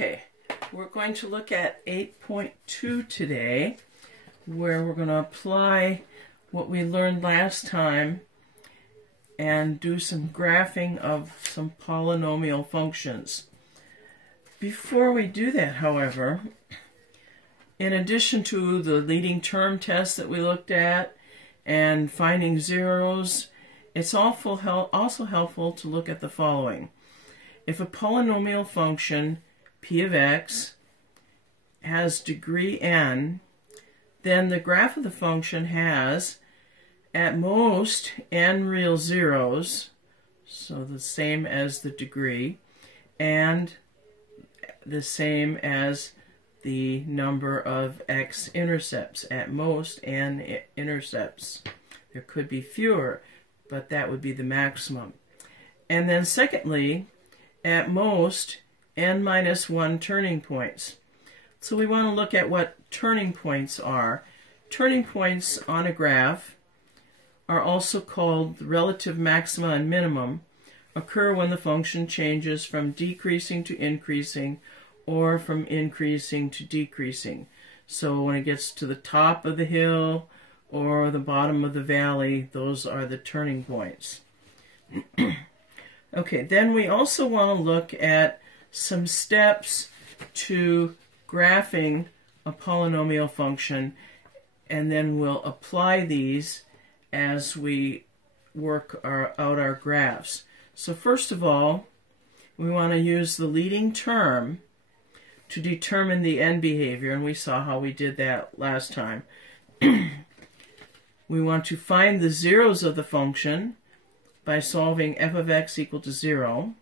Okay, we're going to look at 8.2 today, where we're going to apply what we learned last time and do some graphing of some polynomial functions. Before we do that, however, in addition to the leading term test that we looked at and finding zeros, it's also helpful to look at the following. If a polynomial function, p of x, has degree n, then the graph of the function has, at most, n real zeros, so the same as the degree, and the same as the number of x-intercepts. At most, n intercepts. There could be fewer, but that would be the maximum. And then secondly, at most, n minus 1 turning points. So we want to look at what turning points are. Turning points on a graph are also called the relative maxima and minimum, occur when the function changes from decreasing to increasing or from increasing to decreasing. So when it gets to the top of the hill or the bottom of the valley, those are the turning points. Okay, then we also want to look at some steps to graphing a polynomial function, and then we'll apply these as we work out our graphs. So first of all, we want to use the leading term to determine the end behavior, and we saw how we did that last time. We want to find the zeros of the function by solving f of x equal to 0.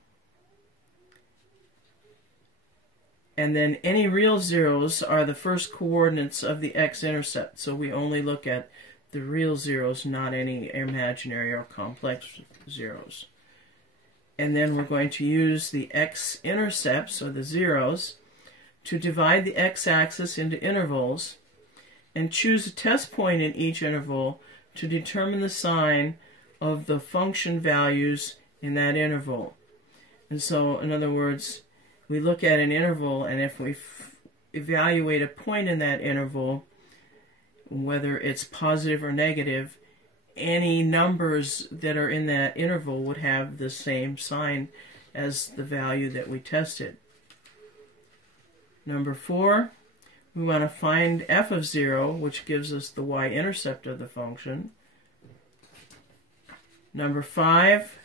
And then any real zeros are the first coordinates of the x-intercept. So we only look at the real zeros, not any imaginary or complex zeros. And then we're going to use the x-intercepts, or the zeros, to divide the x-axis into intervals and choose a test point in each interval to determine the sign of the function values in that interval. And so, in other words, we look at an interval, and if we evaluate a point in that interval, whether it's positive or negative, any numbers that are in that interval would have the same sign as the value that we tested. Number 4, we want to find f of 0, which gives us the y-intercept of the function. Number 5,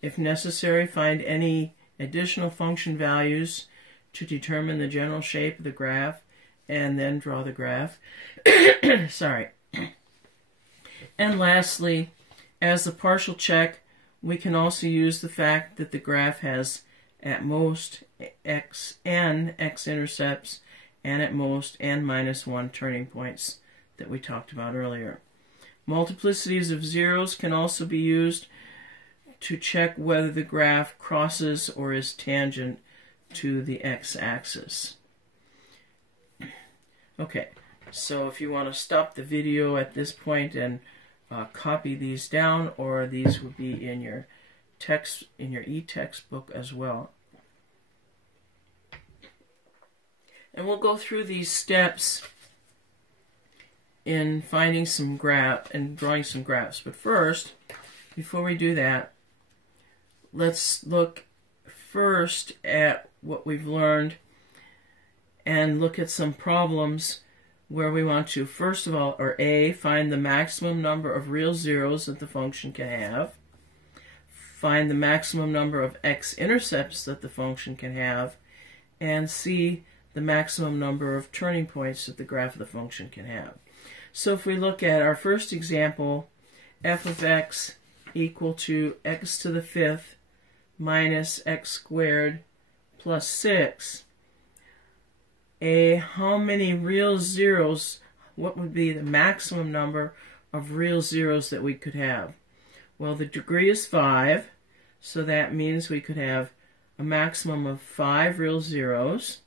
if necessary, find any additional function values to determine the general shape of the graph, and then draw the graph. Sorry. And lastly, as a partial check, we can also use the fact that the graph has at most n x-intercepts and at most n minus 1 turning points that we talked about earlier. Multiplicities of zeros can also be used to check whether the graph crosses or is tangent to the x-axis. Okay, so if you want to stop the video at this point and copy these down, or these will be in your text, in your e-text book as well. And we'll go through these steps in finding some graph and drawing some graphs. But first, before we do that, let's look first at what we've learned and look at some problems where we want to, first of all, or A, find the maximum number of real zeros that the function can have, find the maximum number of x-intercepts that the function can have, and C, the maximum number of turning points that the graph of the function can have. So if we look at our first example, f of x equal to x to the 5th minus x squared plus 6, how many real zeros, what would be the maximum number of real zeros that we could have? Well, the degree is 5, so that means we could have a maximum of 5 real zeros.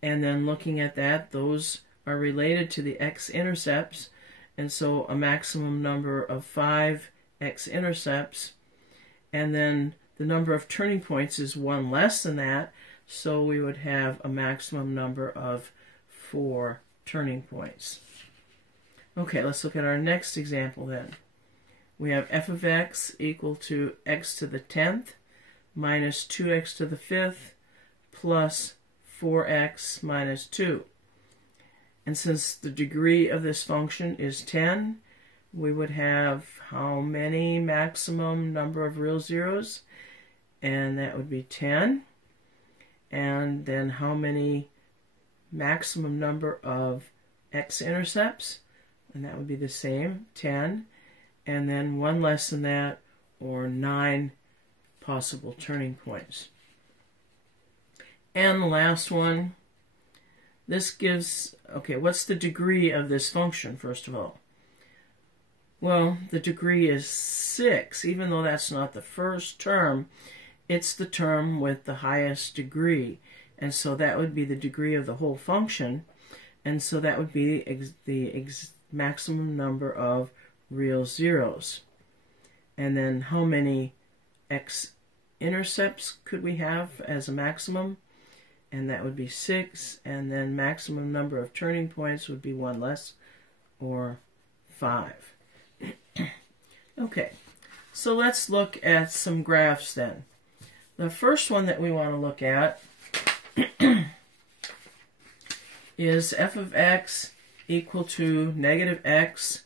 And then looking at that, those are related to the x-intercepts, and so a maximum number of 5 x-intercepts. And then the number of turning points is 1 less than that, so we would have a maximum number of 4 turning points. Okay, let's look at our next example then. We have f of x equal to x to the 10th minus 2x to the 5th plus 4x minus 2. And since the degree of this function is 10, we would have how many maximum number of real zeros? And that would be 10. And then how many maximum number of x-intercepts? And that would be the same, 10. And then one less than that, or 9 possible turning points. And the last one, this gives, okay, what's the degree of this function, first of all? Well, the degree is 6. Even though that's not the first term, it's the term with the highest degree. And so that would be the degree of the whole function. And so that would be the maximum number of real zeros. And then how many x-intercepts could we have as a maximum? And that would be 6. And then maximum number of turning points would be 1 less, or 5. Okay, so let's look at some graphs then. The first one that we want to look at is f of x equal to negative x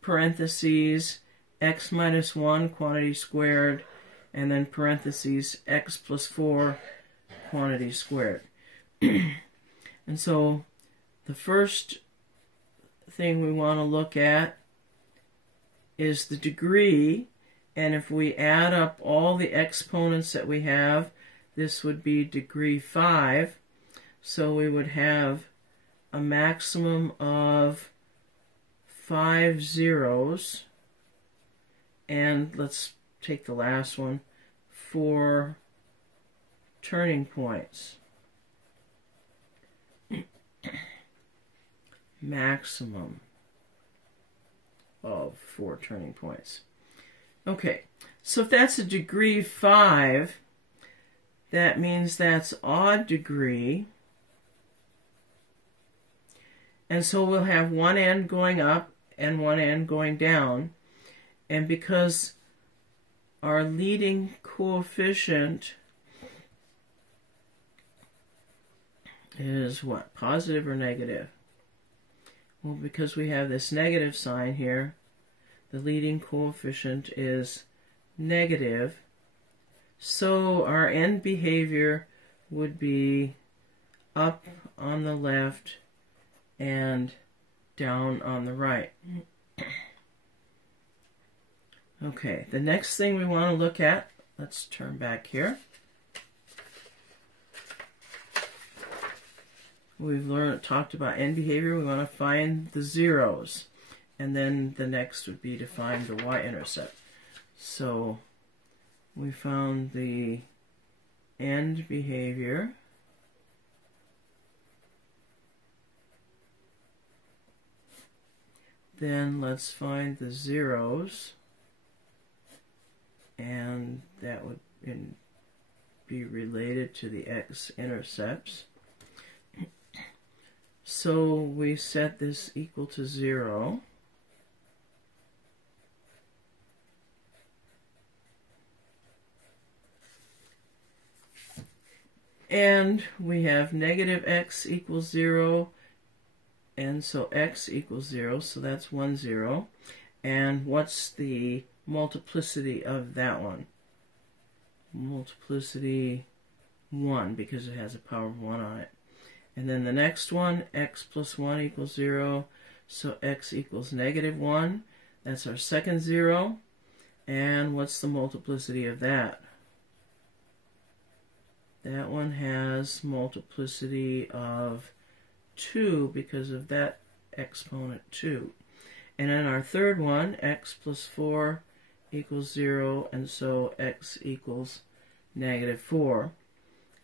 parentheses x minus 1 quantity squared, and then parentheses x plus 4 quantity squared. And so the first thing we want to look at is the degree, and if we add up all the exponents that we have, this would be degree 5. So we would have a maximum of 5 zeros, and let's take the last one, 4 turning points. Maximum of 4 turning points. Okay, so if that's a degree 5, that means that's odd degree. And so we'll have one end going up and one end going down. And because our leading coefficient is what? Positive or negative? Well, because we have this negative sign here, the leading coefficient is negative. So our end behavior would be up on the left and down on the right. Okay, the next thing we want to look at, let's turn back here. We've talked about end behavior. We want to find the zeros. And then the next would be to find the y-intercept. So we found the end behavior. Then let's find the zeros. And that would be related to the x-intercepts. So we set this equal to 0. And we have negative x equals 0, and so x equals 0, so that's 1, 0. And what's the multiplicity of that one? Multiplicity 1, because it has a power of 1 on it. And then the next one, x plus 1 equals 0, so x equals negative 1. That's our second 0. And what's the multiplicity of that? That one has multiplicity of 2 because of that exponent 2. And then our third one, x plus 4 equals 0, and so x equals negative 4.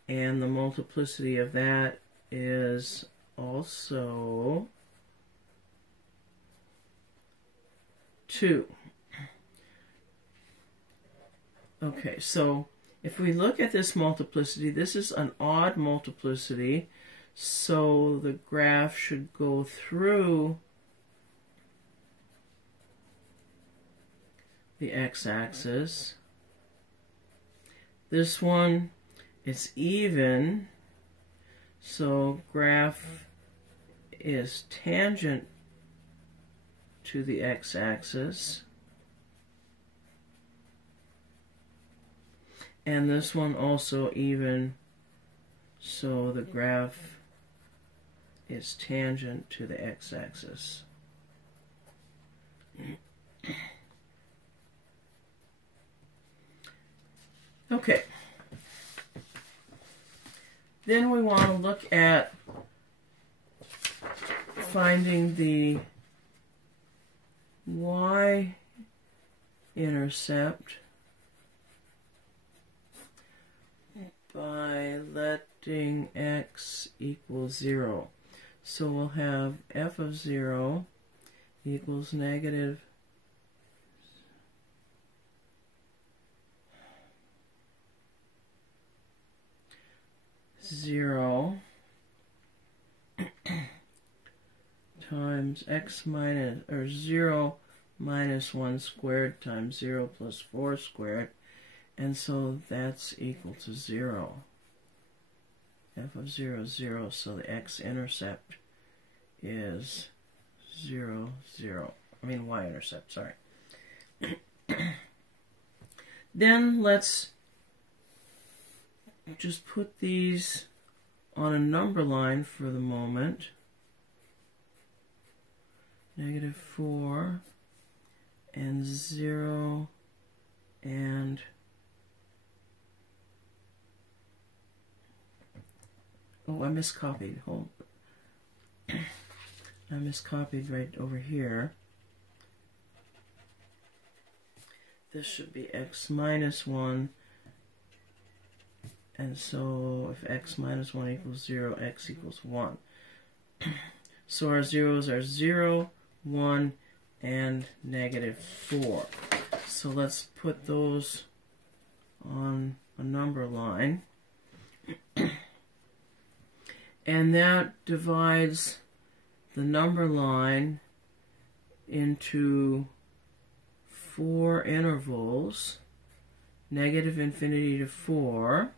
And the multiplicity of that is also 2. Okay, so if we look at this multiplicity, this is an odd multiplicity, so the graph should go through the x-axis. This one, it's even, so graph is tangent to the x-axis. And this one also even, so the graph is tangent to the x-axis. Okay. Then we want to look at finding the y-intercept by letting x equal 0. So we'll have f of 0 equals negative 0 times x minus, or 0 minus 1 squared times 0 plus 4 squared, and so that's equal to 0. F of 0 is 0, so the x-intercept is 0, 0. I mean y-intercept, sorry. Then let's just put these on a number line for the moment. Negative 4 and 0 and oh, I miscopied. Hold. I miscopied right over here. This should be x minus 1. And so if x minus 1 equals 0, x equals 1. So our zeros are 0, 1, and negative 4. So let's put those on a number line. And that divides the number line into 4 intervals, negative infinity to 4,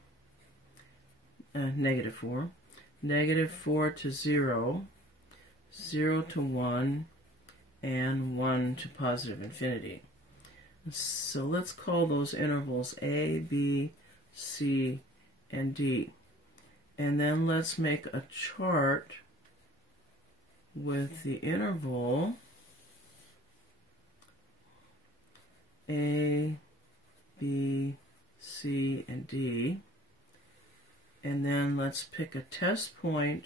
negative 4, negative 4 to 0, 0 to 1, and 1 to positive infinity. So let's call those intervals A, B, C, and D. And then let's make a chart with the interval A, B, C, and D. And then let's pick a test point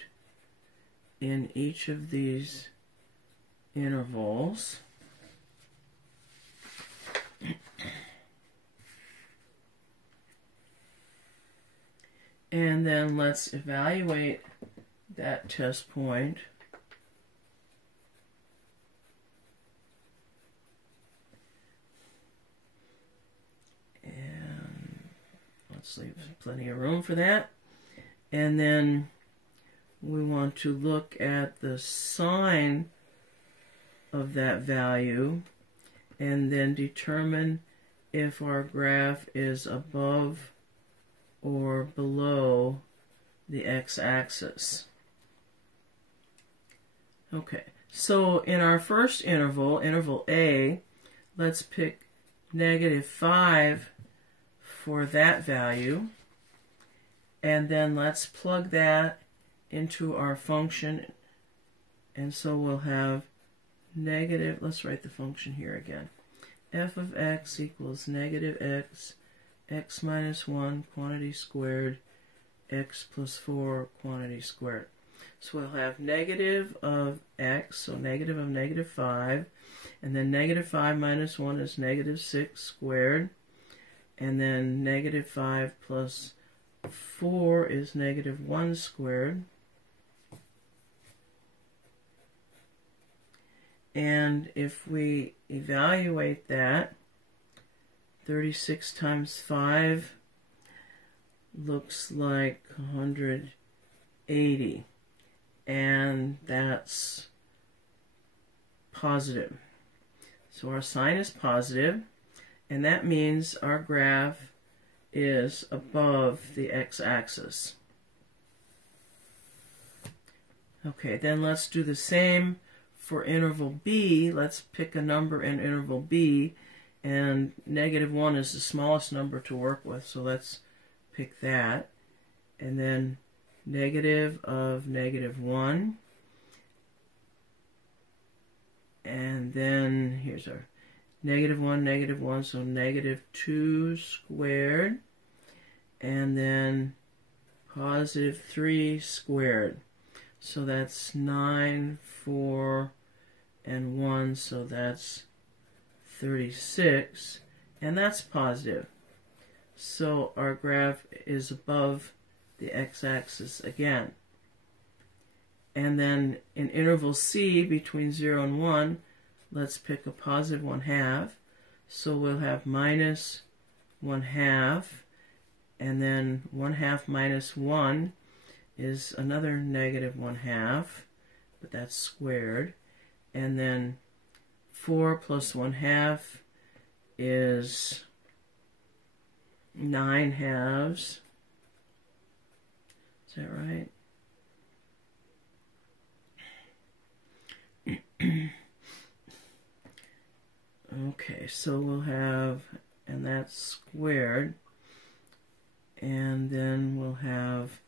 in each of these intervals. And then let's evaluate that test point. And let's leave plenty of room for that. And then we want to look at the sign of that value and then determine if our graph is above or below the x-axis. Okay, so in our first interval, interval A, let's pick negative 5 for that value. And then let's plug that into our function. And so we'll have negative, let's write the function here again. F of x equals negative x, x minus 1 quantity squared, x plus 4 quantity squared. So we'll have negative of x, so negative of negative 5, and then negative 5 minus 1 is negative 6 squared, and then negative 5 plus 4 is negative 1 squared. And if we evaluate that, 36 times 5 looks like 180, and that's positive. So our sign is positive, and that means our graph is above the x-axis. Okay, then let's do the same for interval B. Let's pick a number in interval B, and -1 is the smallest number to work with, so let's pick that. And then negative of -1. And then here's our -1, -1, so -2 squared. And then +3 squared. So that's 9, 4, and 1, so that's 36, and that's positive. So our graph is above the x-axis again. And then in interval C, between 0 and 1, let's pick a positive 1/2. So we'll have -1/2, and then 1/2 minus 1 is another -1/2, but that's squared. And then 4 plus 1/2 is 9/2. Is that right? Okay, so we'll have, and that's squared, and then we'll have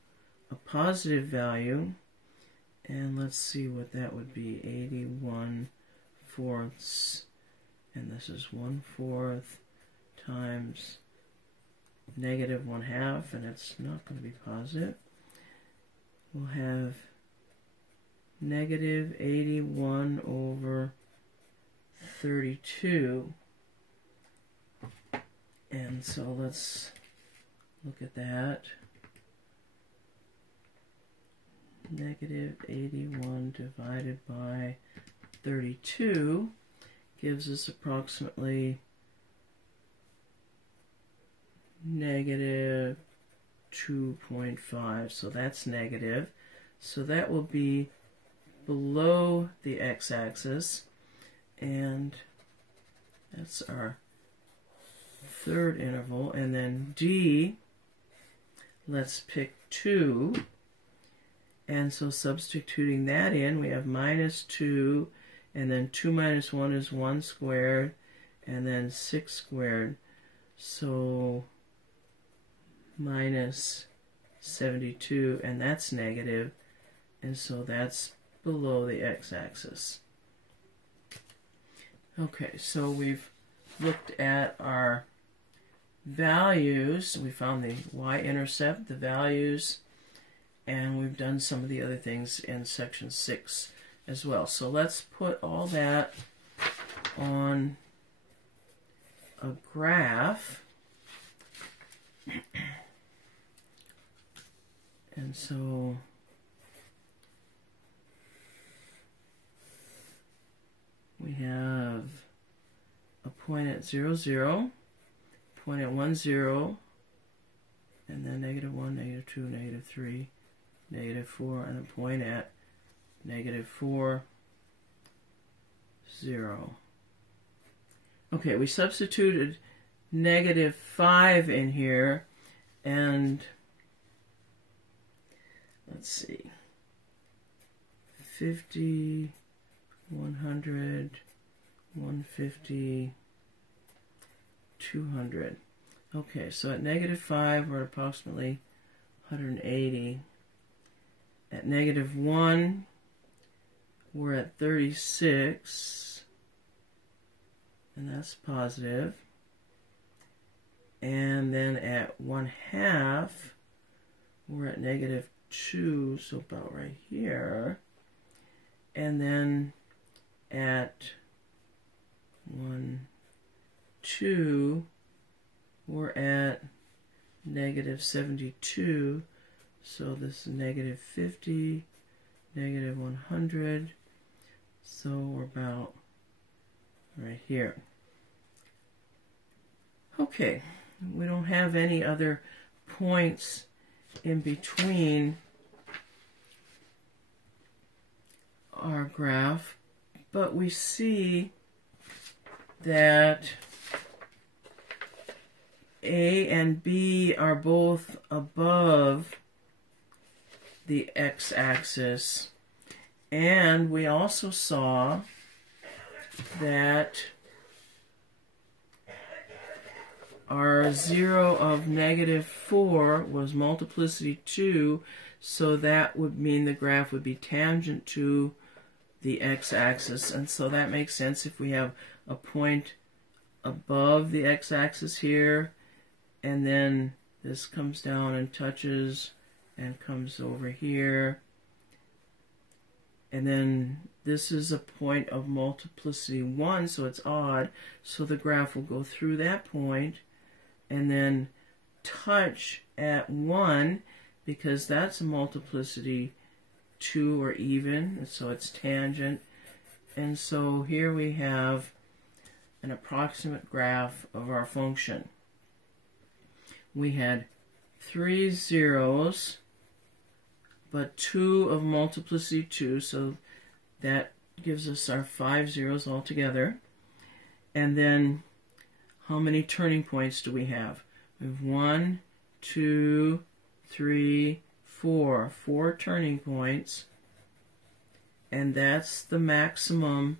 a positive value, and let's see what that would be. 81/4, and this is 1/4 times -1/2, and it's not going to be positive. We'll have -81/32, and so let's look at that. -81 divided by 32 gives us approximately -2.5, so that's negative. So that will be below the x-axis, and that's our third interval. And then D, let's pick 2. And so substituting that in, we have -2, and then 2 minus 1 is 1 squared, and then 6 squared. So -72, and that's negative, and so that's below the x-axis. Okay, so we've looked at our values. We found the y-intercept, the values, and we've done some of the other things in section 6 as well. So let's put all that on a graph. And so we have a point at 0, 0, point at 1, 0, and then -1, -2, -3, -4, and a point at -4, 0. Okay, we substituted -5 in here, and let's see, 50, 100, 150, 200. Okay, so at -5 we're at approximately 180. At -1 we're at 36, and that's positive. And then at 1/2 we're at -2, so about right here. And then at 1, 2 we're at -72, so this is -50, -100, so we're about right here. Okay, we don't have any other points in between our graph, but we see that A and B are both above the x-axis, and we also saw that our 0 of -4 was multiplicity 2, so that would mean the graph would be tangent to the x-axis, and so that makes sense if we have a point above the x-axis here, and then this comes down and touches and comes over here, and then this is a point of multiplicity 1, so it's odd, so the graph will go through that point and then touch at 1 because that's a multiplicity 2 or even, and so it's tangent. And so here we have an approximate graph of our function. We had 3 zeros, but 2 of multiplicity 2, so that gives us our 5 zeros altogether. And then how many turning points do we have? We have 1, 2, 3, 4. 4 turning points. And that's the maximum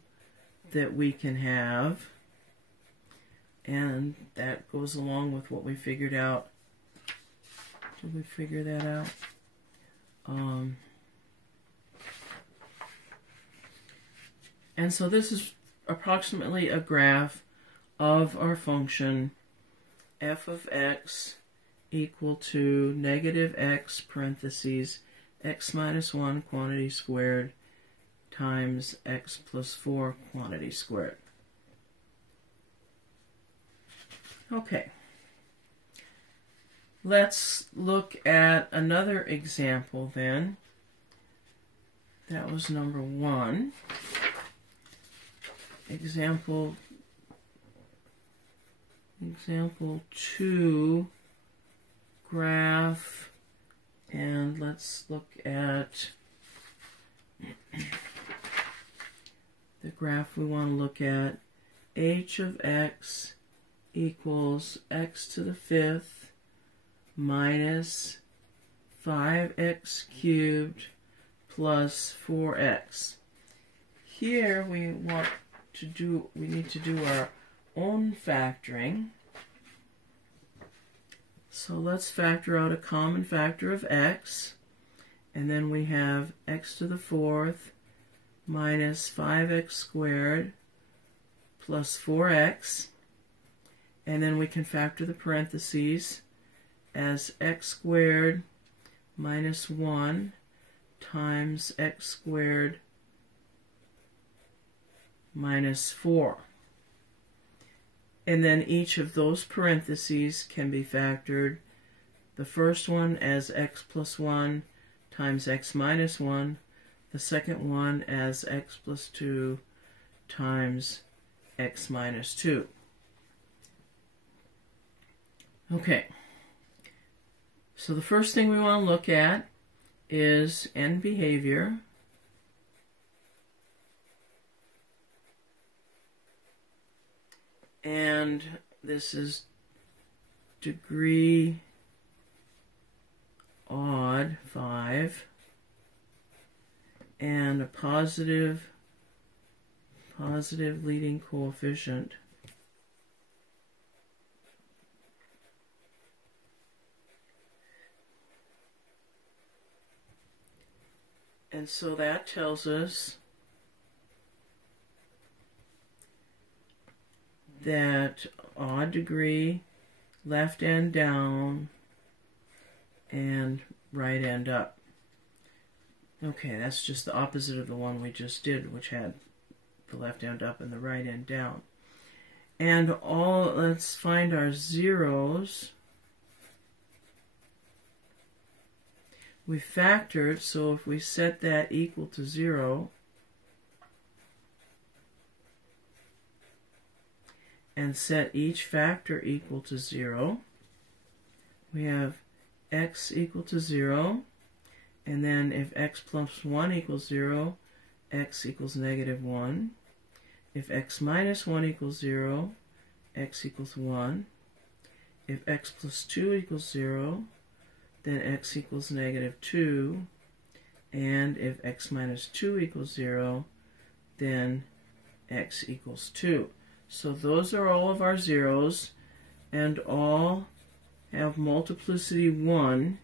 that we can have. And that goes along with what we figured out. Did we figure that out? And so this is approximately a graph of our function f of x equal to negative x parentheses x minus 1 quantity squared times x plus 4 quantity squared. Okay. Let's look at another example then. That was number 1. Example 2, graph, and let's look at the graph we want to look at. H of x equals x to the 5th minus 5x cubed plus 4x. Here we need to do our own factoring. So let's factor out a common factor of x, and then we have x to the 4th minus 5x squared plus 4x, and then we can factor the parentheses as x squared minus 1 times x squared minus 4. And then each of those parentheses can be factored. The first one as x plus 1 times x minus 1. The second one as x plus 2 times x minus 2. Okay. So the first thing we want to look at is end behavior. And this is degree odd 5 and a positive leading coefficient. And so that tells us that odd degree, left end down, and right end up. Okay, that's just the opposite of the one we just did, which had the left end up and the right end down. And let's find our zeros. We factored, so if we set that equal to 0, and set each factor equal to 0, we have x equal to 0, and then if x plus 1 equals 0, x equals negative 1. If x minus 1 equals 0, x equals 1. If x plus 2 equals 0, then x equals negative 2. And if x minus 2 equals 0, then x equals 2. So those are all of our zeros, and all have multiplicity 1.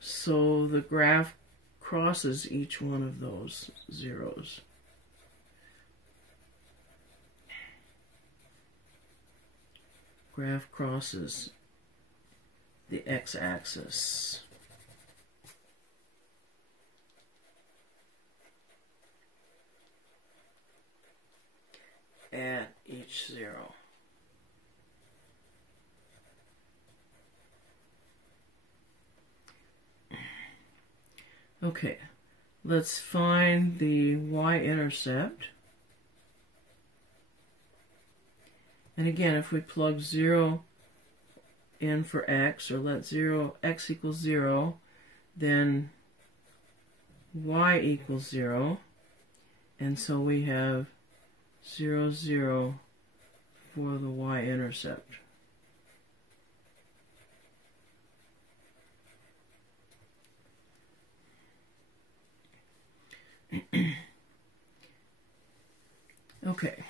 So the graph crosses each one of those zeros. Graph crosses the x-axis. At each zero. Okay, let's find the y-intercept. And again, if we plug 0 in for x, or let x equals 0, then y equals 0. And so we have 0, 0 for the y-intercept. Okay.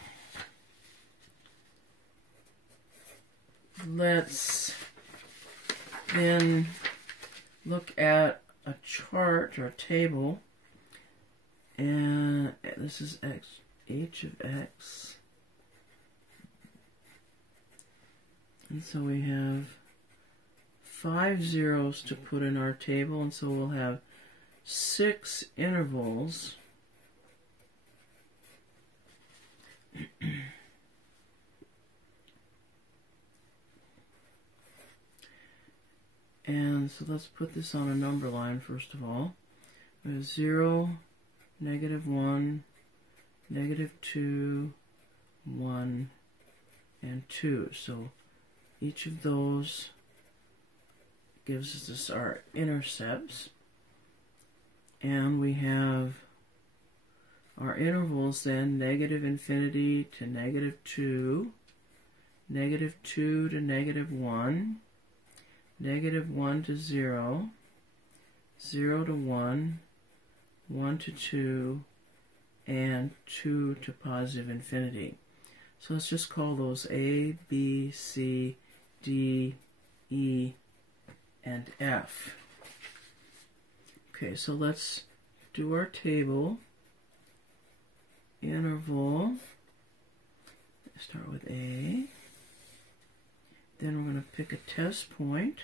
Let's then look at a chart or a table, and this is h of x, and so we have 5 zeros to put in our table, and so we'll have 6 intervals. And so let's put this on a number line first of all. We have 0, negative 1, negative 2, 1, and 2. So each of those gives us our intercepts. And we have our intervals then, negative infinity to negative 2, negative 2 to negative 1, negative 1 to 0, 0 to 1, 1 to 2, and 2 to positive infinity. So let's just call those A, B, C, D, E, and F. Okay, so let's do our table. Interval, start with A. Then we're going to pick a test point.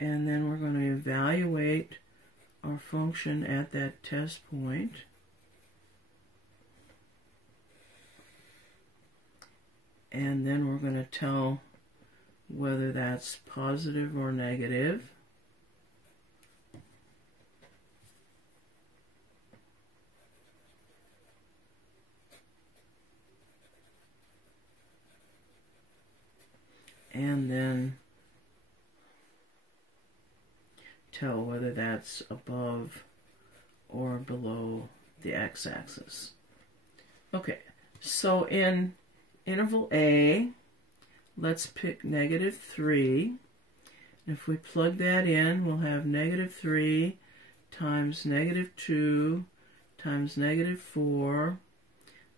And then we're going to evaluate our function at that test point. And then we're going to tell whether that's positive or negative. And then tell whether that's above or below the x-axis. Okay, so in interval A, let's pick negative 3. If we plug that in, we'll have negative 3 times negative 2 times negative 4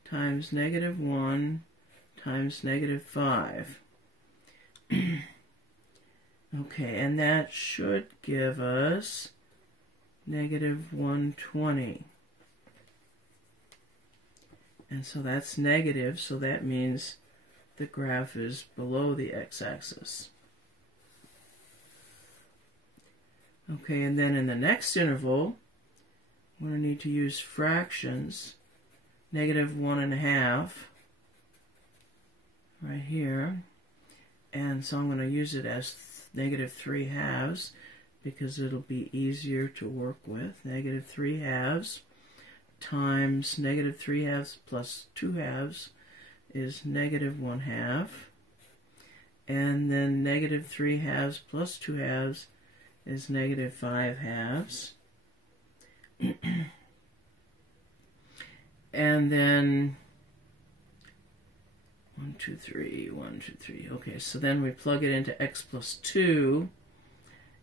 times negative 1 times negative 5. Okay, and that should give us negative 120. And so that's negative, so that means the graph is below the x-axis. Okay, and then in the next interval, we're going to need to use fractions. Negative 1.5 right here. And so I'm going to use it as negative 3 halves because it'll be easier to work with. Negative 3 halves times negative 3 halves plus 2 halves is negative 1 half. And then negative 3 halves plus 2 halves is negative 5 halves. And then 1, 2, 3, 1, 2, 3. Okay, so then we plug it into x plus 2.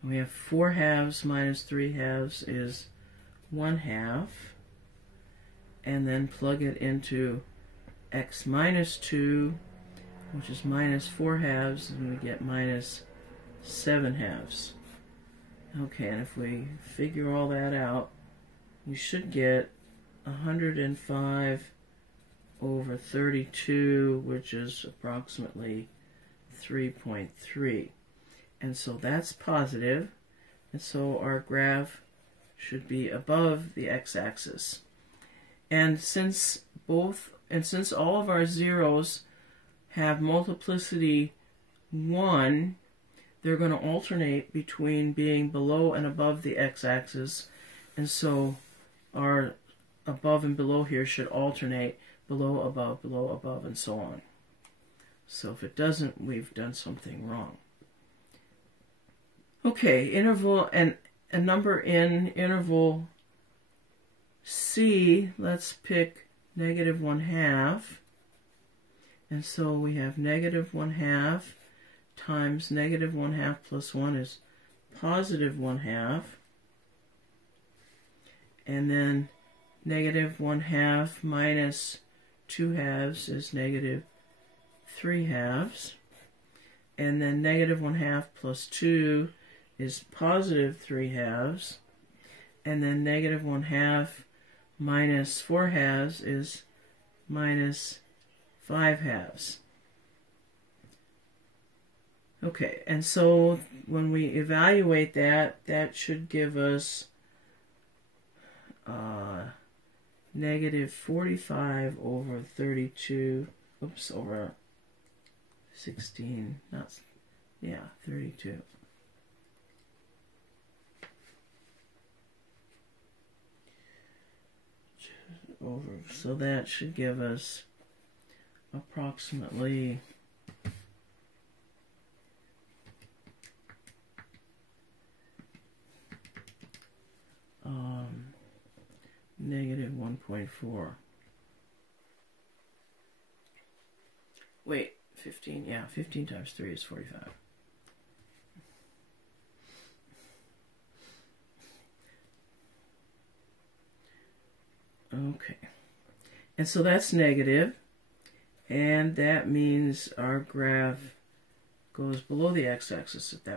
And we have 4 halves minus 3 halves is 1 half. And then plug it into x minus 2, which is minus 4 halves, and we get minus 7 halves. Okay, and if we figure all that out, we should get 105 over 32, which is approximately 3.3. And so that's positive, and so our graph should be above the x-axis. And since all of our zeros have multiplicity 1, they're going to alternate between being below and above the x-axis, and so our above and below here should alternate below, above, and so on. So if it doesn't, we've done something wrong. Okay, interval and a number in interval C, let's pick negative 1 half. And so we have negative 1 half times negative 1 half plus 1 is positive 1 half. And then negative 1 half minus 2 halves is negative 3 halves. And then negative 1 half plus 2 is positive 3 halves. And then negative 1 half minus 4 halves is minus 5 halves. Okay, and so when we evaluate that, that should give us negative 45 over 32, over 16, 32. So that should give us approximately negative 1.4. Wait, 15, yeah, 15 times 3 is 45. Okay, and so that's negative, and that means our graph goes below the x-axis at that